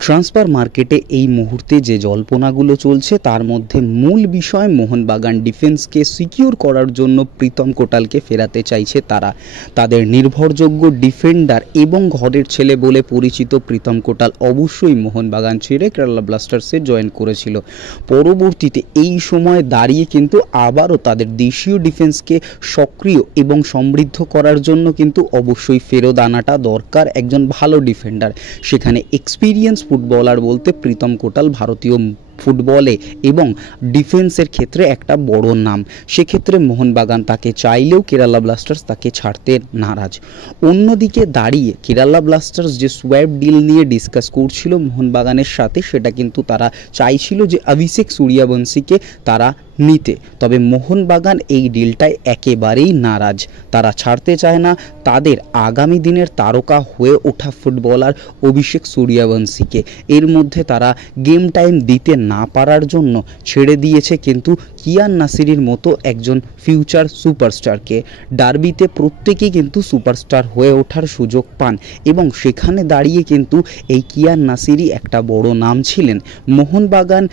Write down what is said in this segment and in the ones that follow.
Transfer মার্কেটে এই মুহূর্তে যে জল্পনাগুলো চলছে তার মধ্যে মূল বিষয় মোহনবাগান ডিফেন্সকে সিকিউর করার জন্য প্রীতম কোটালকে ফেরাতে চাইছে তারা। তাদের নির্ভরযোগ্য ডিফেন্ডার এবং ঘরের ছেলে বলে পরিচিত প্রীতম কোটাল অবশ্যই মোহনবাগান ছেড়ে কেরালা ব্লাস্টার্সে জয়েন করেছিল। পরবর্তীতে এই সময় দাঁড়িয়ে কিন্তু আবারও তাদের দেশীয় ডিফেন্সকে সক্রিয় এবং সমৃদ্ধ করার জন্য কিন্তু অবশ্যই ফেরত আনাটা দরকার একজন ভালো ডিফেন্ডার। সেখানে এক্সপিরিয়েন্স ফুটবলার বলতে প্রীতম কোটাল ভারতীয় ফুটবলে এবং ডিফেন্সের ক্ষেত্রে একটা বড় নাম। সেক্ষেত্রে মোহনবাগান তাকে চাইলেও কেরালা ব্লাস্টার্স তাকে ছাড়তে নারাজ। অন্যদিকে দাঁড়িয়ে কেরালা ব্লাস্টার্স যে সোয়াপ ডিল নিয়ে ডিসকাস করছিল মোহনবাগানের সাথে, সেটা কিন্তু তারা চাইছিল যে অভিষেক সূর্যবংশীকে তারা নিতে। তবে মোহনবাগান এই ডিলটায় একেবারেই নারাজ, তারা ছাড়তে চায় না তাদের আগামী দিনের তারকা হয়ে ওঠা ফুটবলার অভিষেক সূর্যবংশীকে। এর মধ্যে তারা গেম টাইম দিতে না পারার জন্য ছেড়ে দিয়েছে কিন্তু কিয়ান নাসিরির মতো একজন ফিউচার সুপারস্টারকে। ডার্বিতে প্রত্যেকেই কিন্তু সুপারস্টার হয়ে ওঠার সুযোগ পান এবং সেখানে দাঁড়িয়ে কিন্তু এই কিয়ান নাসিরি একটা বড় নাম ছিলেন। মোহনবাগান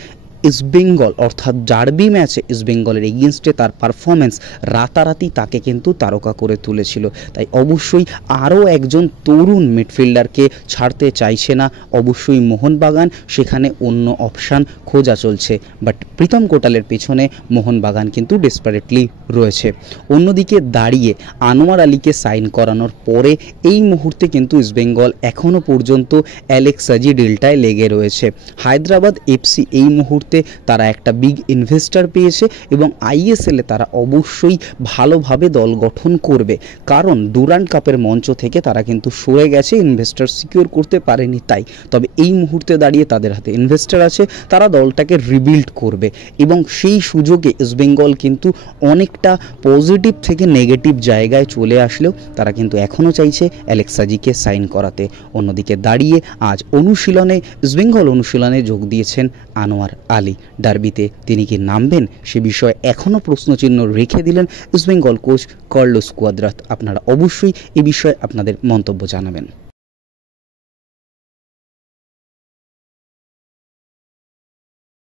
ইস্টবেঙ্গল অর্থাৎ ডার্বি ম্যাচে ইস্টবেঙ্গলের এগেনস্টে তার পারফরমেন্স রাতারাতি তাকে কিন্তু তারকা করে তুলেছিল। তাই অবশ্যই আরও একজন তরুণ মিডফিল্ডারকে ছাড়তে চাইছে না অবশ্যই মোহনবাগান, সেখানে অন্য অপশান খোঁজা চলছে। বাট প্রীতম কোটালের পেছনে মোহনবাগান কিন্তু ডেসপারেটলি রয়েছে। অন্যদিকে দাঁড়িয়ে আনোয়ার আলীকে সাইন করানোর পরে এই মুহূর্তে কিন্তু ইস্টবেঙ্গল এখনও পর্যন্ত অ্যালেক্স সাজি ডিলটায় লেগে রয়েছে। হায়দ্রাবাদ এফসি এই মুহূর্তে তারা একটা বিগ ইনভেস্টার পেয়েছে এবং আইএসএলে তারা অবশ্যই ভালোভাবে দল গঠন করবে, কারণ ডুরান্ড কাপের মঞ্চ থেকে তারা কিন্তু সরে গেছে, ইনভেস্টার সিকিউর করতে পারেনি তাই। তবে এই মুহূর্তে দাঁড়িয়ে তাদের হাতে ইনভেস্টার আছে, তারা দলটাকে রিবিল্ড করবে এবং সেই সুযোগে ইস্টবেঙ্গল কিন্তু অনেকটা পজিটিভ থেকে নেগেটিভ জায়গায় চলে আসলেও তারা কিন্তু এখনও চাইছে অ্যালেক্স সাজিকে সাইন করাতে। অন্যদিকে দাঁড়িয়ে আজ অনুশীলনে ইস্টবেঙ্গল অনুশীলনে যোগ দিয়েছেন আনোয়ার আলী। ডার্বিতে তিনি কি নামবেন সে বিষয়ে এখনও প্রশ্নচিহ্ন রেখে দিলেন ইস্টবেঙ্গল কোচ কার্লোস কোয়াদ্রাত। আপনারা অবশ্যই এ বিষয়ে আপনাদের মন্তব্য জানাবেন।